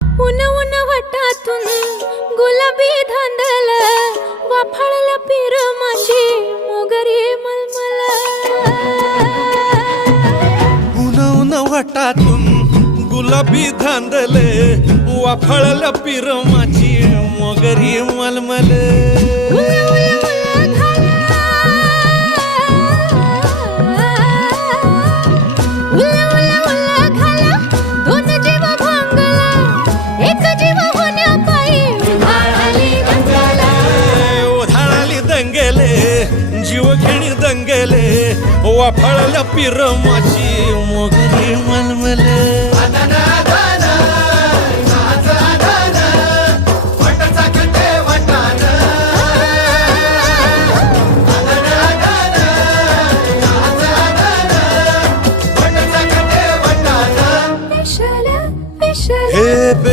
उन उन वटातून गुलाबी धांदल वाफाळल्या पीर माझी मोगरी मलमल उन उन वटातून गुलाबी धांदले वाफाळल्या पीर माझी मोगरी मलमल जीव घेणी दंगेले वाफाळल्या पीर माझी